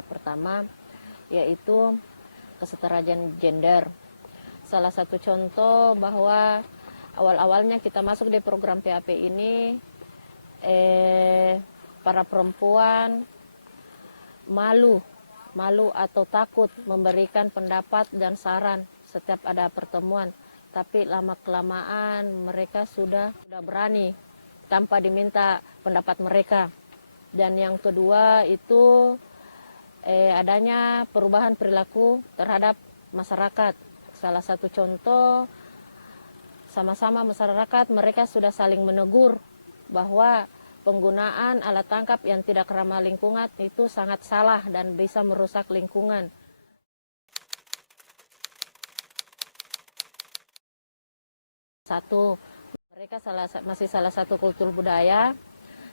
Pertama, yaitu kesetaraan gender. Salah satu contoh bahwa awal-awalnya kita masuk di program PAP ini, para perempuan malu atau takut memberikan pendapat dan saran setiap ada pertemuan. Tapi lama-kelamaan mereka sudah berani tanpa diminta pendapat mereka. Dan yang kedua itu adanya perubahan perilaku terhadap masyarakat. Salah satu contoh, sama-sama masyarakat mereka sudah saling menegur bahwa penggunaan alat tangkap yang tidak ramah lingkungan itu sangat salah dan bisa merusak lingkungan. Satu, mereka masih salah satu kultur budaya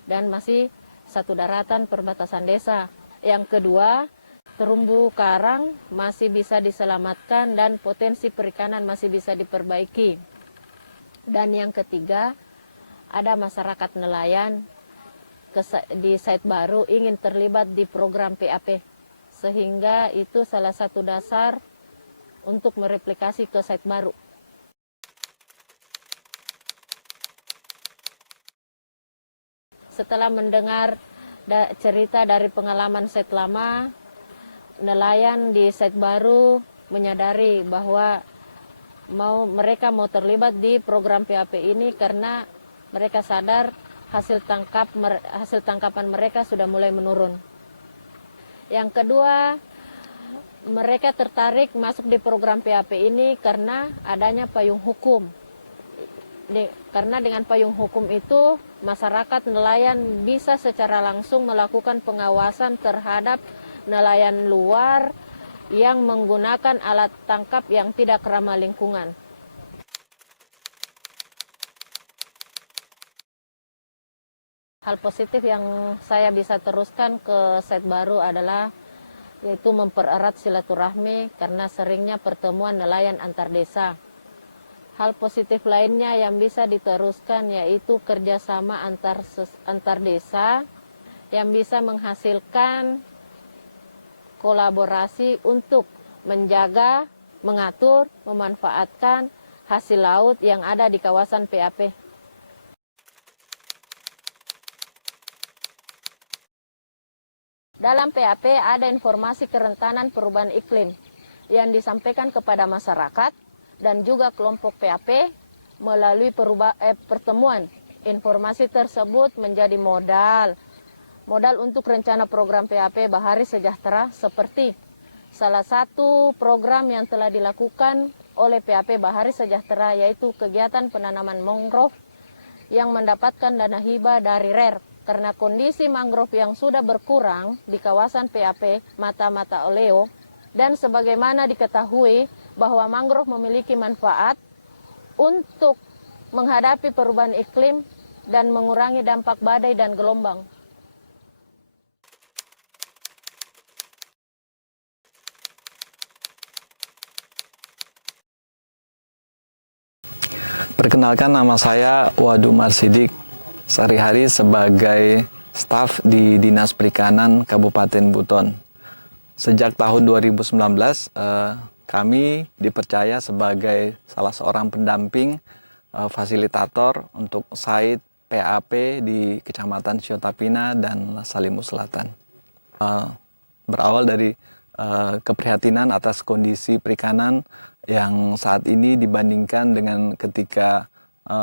dan masih satu daratan perbatasan desa. Yang kedua, terumbu karang masih bisa diselamatkan dan potensi perikanan masih bisa diperbaiki. Dan yang ketiga, ada masyarakat nelayan di site baru ingin terlibat di program PAP. Sehingga itu salah satu dasar untuk mereplikasi ke site baru. Setelah mendengar cerita dari pengalaman site lama, nelayan di site baru menyadari bahwa mereka mau terlibat di program PAP ini karena mereka sadar hasil tangkapan mereka sudah mulai menurun. Yang kedua, mereka tertarik masuk di program PAP ini karena adanya payung hukum. Karena dengan payung hukum itu, masyarakat nelayan bisa secara langsung melakukan pengawasan terhadap nelayan luar yang menggunakan alat tangkap yang tidak ramah lingkungan. Hal positif yang saya bisa teruskan ke site baru adalah yaitu mempererat silaturahmi karena seringnya pertemuan nelayan antar desa. Hal positif lainnya yang bisa diteruskan yaitu kerjasama antar desa yang bisa menghasilkan kolaborasi untuk menjaga, mengatur, memanfaatkan hasil laut yang ada di kawasan PAP. Dalam PAP ada informasi kerentanan perubahan iklim yang disampaikan kepada masyarakat dan juga kelompok PAP melalui pertemuan. Informasi tersebut menjadi modal untuk rencana program PAP Bahari Sejahtera, seperti salah satu program yang telah dilakukan oleh PAP Bahari Sejahtera yaitu kegiatan penanaman mangrove yang mendapatkan dana hibah dari RER karena kondisi mangrove yang sudah berkurang di kawasan PAP Mata-Mata Oleo, dan sebagaimana diketahui bahwa mangrove memiliki manfaat untuk menghadapi perubahan iklim dan mengurangi dampak badai dan gelombang. Perkenalkan, nama saya Wadu Marsidik, sehari-hari sebagai staf di Dinas Perikanan Kabupaten Buton. Sejak tahun 2019, kami dipercaya sebagai salah seorang pendamping fasilitator untuk site PAP di Kecamatan Siotapina dan Salimu Selatan. Berawal dari keprihatinan atas kondisi perikanan yang saat ini dibandingkan dengan ketika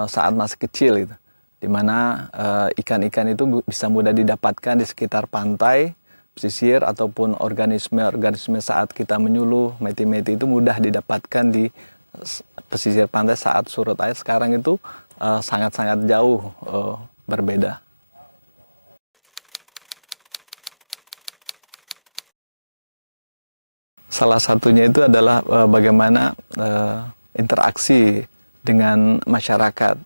saat masih kecil, gitu, di mana ikan-ikan itu bisa mudah didapatkan di sekitar pantai, pesisir, ataupun organisme saat kita menyuluh meti-meti itu mudah didapatkan di pesisir pantai saat surut air. Sekarang itu sangat-sangat jauh berbeda. Salah satunya itu adalah bagaimana interaksi dengan masyarakat,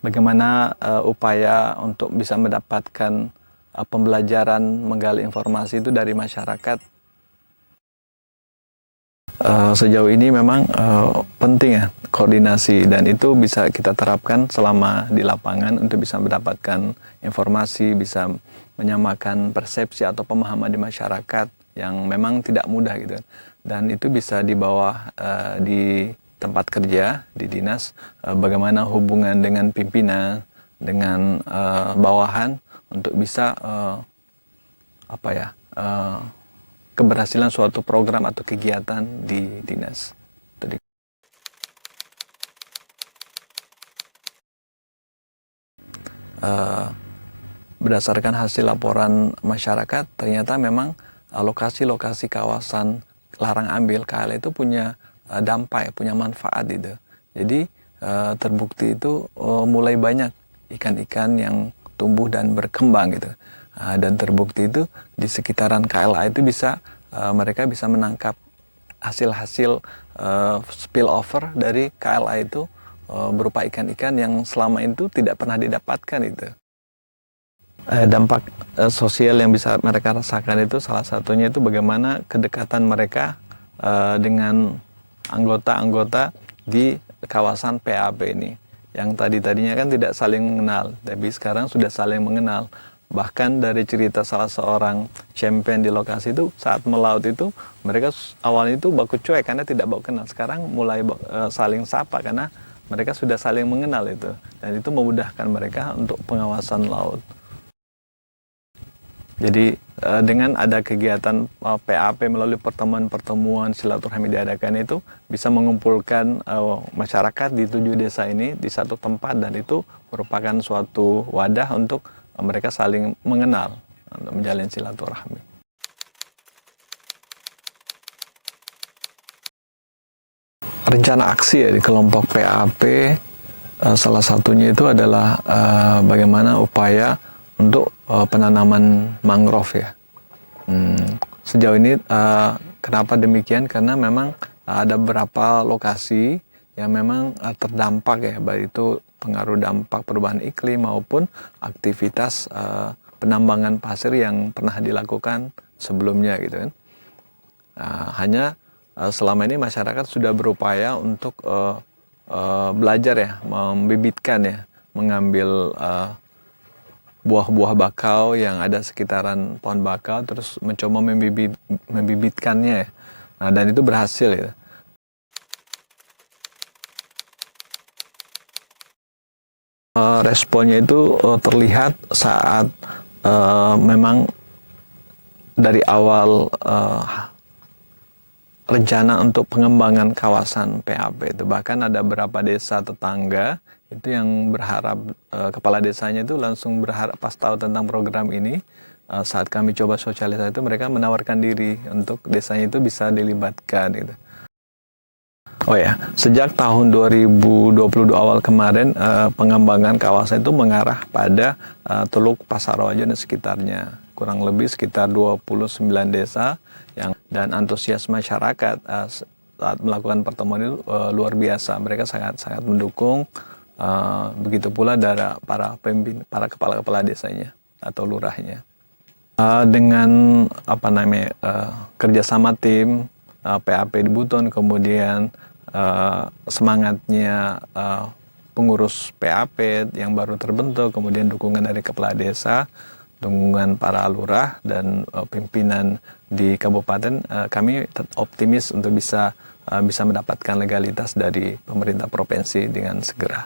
bagaimana upaya untuk bisa mendapatkan pembelajaran menggali informasi itu dari masyarakat. sejauh ini memang penting ya koordinasi, dan itu bisa kita terapkan selama di lapangan untuk bisa mendapatkan informasi, bisa menyamakan persepsi atau pemahaman di masyarakat yang memang tidak mudah gitu kan. Dan itu bisa dibawa di tempat kerja, di dinas, bagaimana hubungan dengan pimpinan, dengan bawahan untuk bisa keberhasilan suatu program atau kegiatan di dinas. Berdasarkan hasil laporan masyarakat, ternyata memang lokasi-lokasi kawasan larang ambil KL itu punya dampak, punya manfaat gitu. Jadi terbukti itu mulai banyak ikan-ikan yang tumbuh dan berkembang gitu. Dan terbukti itu di sekitaran KLA itu bisa mereka bisa menangkap hasil-hasil spillover dari KLA itu berupa ikan-ikan yang selama itu tidak pernah didapatkan itu. Dampak sosial yang bisa mereka rasakan itu salah satunya itu bagaimana kedekatan mereka dengan anggota-anggota di kawasan PAP ini. Yang tadinya kan tidak saling mengenal, tapi sekarang sudah saling mengenal. Bahkan dari cerita salah seorang champion di lokasi itu, saat melaut itu mereka awalnya itu baku cuek karena tidak baku kenal. Sekarang mulai saling sapa karena mereka sudah saling mengenal itu, dan itu memudahkan mereka untuk pengawasan laut. Jadi dengan ada kegiatan PAP melalui pertemuan-pertemuan silaturahmi diadakan itu bisa mengumpulkan masyarakat di 7 desa ini di satu tempat, dan itu merupakan suatu wadah untuk mereka saling mengenal untuk menjalin silaturahmi. Rencana aksi ya di kelompok PAP salah satunya itu adalah bagaimana upaya untuk penanaman mangrove ya. Sejauh ini kenapa demikian? Karena memang ada beberapa lokasi yang memang terdampak ya, baik itu pengaruh dampak perubahan iklim maupun aktivitas penambangan pasir yang pernah dilakukan sebelumnya gitu kan. Hanya selama ini masyarakat sudah berupaya untuk belajar ya, membibitkan ya, mengambil buah-buah bakau yang ada sekitaran pohon bakau, terus mencoba membibitkannya ya. Nah, dan itu berhasil ya. Responnya itu terlihat saat memang dari awal rencana untuk pengembangan kawasan PAP itu, bahkan ada beberapa desa tetangga itu yang berharap, kepala desanya itu langsung berharap pas tahu tentang program ini, saat kami coba sosialisasi itu mereka menawarkan diri untuk desanya itu bisa dilibatkan gitu. Oh ya, sejak tahun 2022 awal kemarin pengembangan kawasan itu mengarah pada Teluk Pasarawajo dan sekitarnya. Kurang lebih sekitar 29 desa dan antusias masyarakat saat melakukan pertemuan itu luar biasa. Mereka sangat mendukung, begitu pula dari para kepala-kepala desanya atau lurahnya. Dengan kerjasama tim PAP di Buton, kemudian semangatnya pengurus PAP yang baru terbentuk, kemudian dukungan dari kepala desa, dukungan para lurah dan pimpinan di kabupaten, kami optimis untuk bisa mendapatkan legalitas dari pemerintah provinsi dengan segera.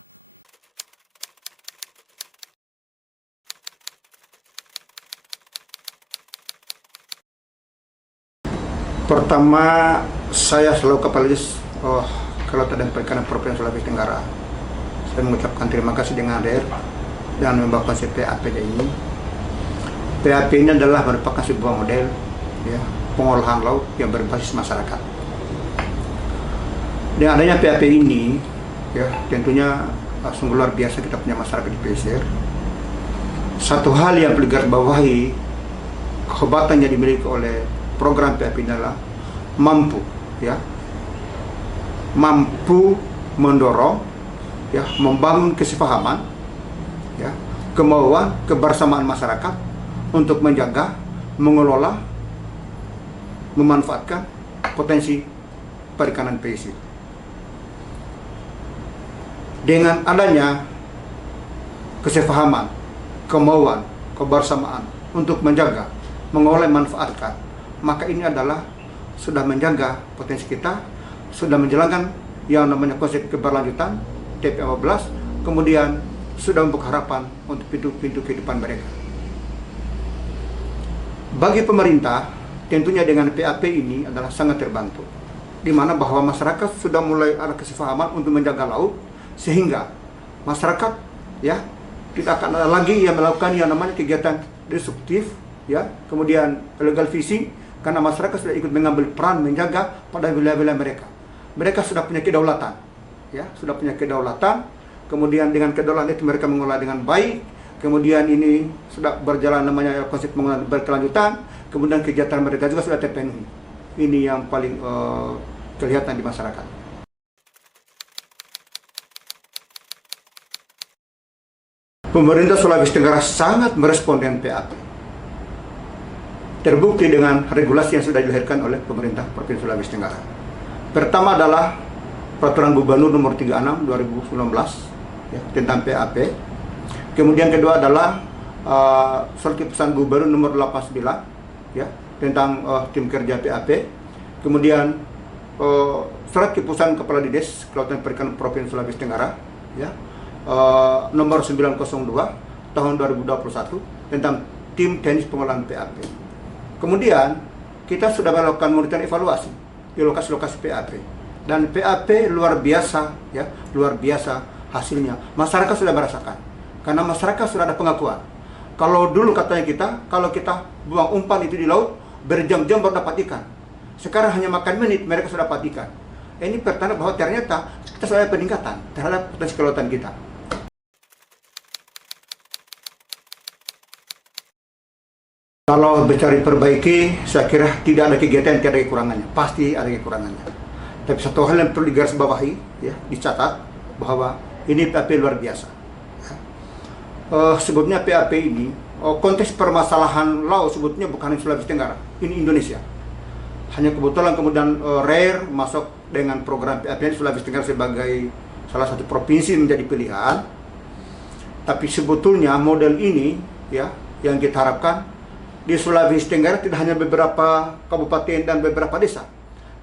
Pertama, saya selalu kepala des Kelautan dan Perikanan Provinsi Sulawesi Tenggara. Saya mengucapkan terima kasih dengan hadir dan membawa konsep PAP ini. PAP ini adalah merupakan sebuah model ya, pengolahan laut yang berbasis masyarakat. Dengan adanya PAP ini, ya tentunya sungguh luar biasa kita punya masyarakat di pesisir. Satu hal yang perlu digarisbawahi, kehebatan yang dimiliki oleh program PAP ini adalah mampu mendorong, ya, membangun kesepahaman, ya, kemauan, kebersamaan masyarakat untuk menjaga, mengelola, memanfaatkan potensi perikanan pesisir. Dengan adanya kesepahaman, kemauan, kebersamaan untuk menjaga, mengolah, manfaatkan, maka ini adalah sudah menjaga potensi kita, sudah menjalankan yang namanya konsep keberlanjutan TP15, kemudian sudah membuka harapan untuk pintu-pintu kehidupan mereka. Bagi pemerintah, tentunya dengan PAP ini adalah sangat terbantu, di mana bahwa masyarakat sudah mulai ada kesepahaman untuk menjaga laut, sehingga masyarakat ya tidak akan ada lagi yang melakukan yang namanya kegiatan destruktif, ya, kemudian illegal fishing, karena masyarakat sudah ikut mengambil peran menjaga pada wilayah-wilayah mereka. Mereka sudah punya kedaulatan, ya, sudah punya kedaulatan. Kemudian dengan kedaulatan itu mereka mengolah dengan baik. Kemudian ini sudah berjalan namanya konsep pengolahan berkelanjutan. Kemudian kegiatan mereka juga sudah terpenuhi. Ini yang paling kelihatan di masyarakat. Pemerintah Sulawesi Tenggara sangat merespon dengan PAP. Terbukti dengan regulasi yang sudah dilahirkan oleh pemerintah Provinsi Sulawesi Tenggara. Pertama adalah Peraturan Gubernur Nomor 36 2019 ya, tentang PAP. Kemudian kedua adalah Surat Keputusan Gubernur Nomor 89 ya, tentang tim kerja PAP. Kemudian Surat Keputusan Kepala Dinas Kelautan Perikanan Provinsi Sulawesi Tenggara ya, nomor 902 tahun 2021 tentang tim teknis pengolahan PAP. Kemudian kita sudah melakukan monitoring evaluasi di lokasi-lokasi PAP, dan PAP luar biasa ya, luar biasa hasilnya. Masyarakat sudah merasakan, karena masyarakat sudah ada pengakuan. Kalau dulu katanya kita, kalau kita buang umpan itu di laut berjam-jam baru dapat ikan. Sekarang hanya makan menit mereka sudah dapat ikan. Ini pertanda bahwa ternyata kita sudah ada peningkatan terhadap potensi kelautan kita. Kalau bicara perbaiki, saya kira tidak ada kegiatan yang tidak ada kekurangannya. Pasti ada kekurangannya. Tapi satu hal yang perlu digarisbawahi, ya, dicatat bahwa ini PAP luar biasa. Ya. Sebetulnya PAP ini, konteks permasalahan laut sebetulnya bukan di Sulawesi Tenggara, ini Indonesia. Hanya kebetulan kemudian RARE masuk dengan program PAP di Sulawesi Tenggara sebagai salah satu provinsi menjadi pilihan. Tapi sebetulnya model ini, ya, yang kita harapkan di Sulawesi Tenggara tidak hanya beberapa kabupaten dan beberapa desa,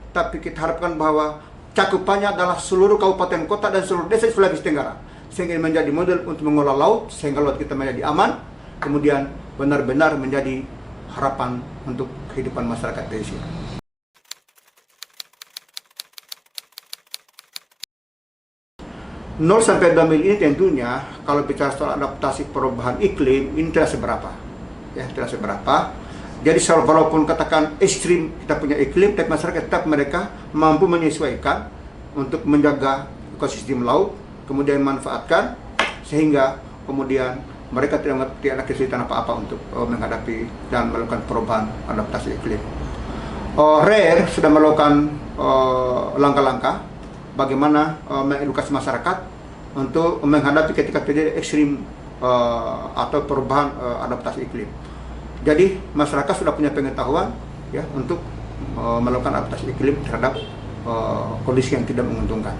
tapi kita harapkan bahwa cakupannya adalah seluruh kabupaten kota dan seluruh desa di Sulawesi Tenggara, sehingga menjadi model untuk mengolah laut, sehingga laut kita menjadi aman, kemudian benar-benar menjadi harapan untuk kehidupan masyarakat pesisir. Nol sampai 2 mil ini tentunya kalau bicara soal adaptasi perubahan iklim ini tidak seberapa. Ya, tidak seberapa. Jadi walaupun katakan ekstrim kita punya iklim, tapi masyarakat tetap mereka mampu menyesuaikan untuk menjaga ekosistem laut, kemudian manfaatkan, sehingga kemudian mereka tidak ada kesulitan apa-apa untuk menghadapi dan melakukan perubahan adaptasi iklim. RARE sudah melakukan langkah-langkah bagaimana mengedukasi masyarakat untuk menghadapi ketika terjadi ekstrim atau perubahan adaptasi iklim. Jadi masyarakat sudah punya pengetahuan ya untuk melakukan adaptasi iklim terhadap kondisi yang tidak menguntungkan.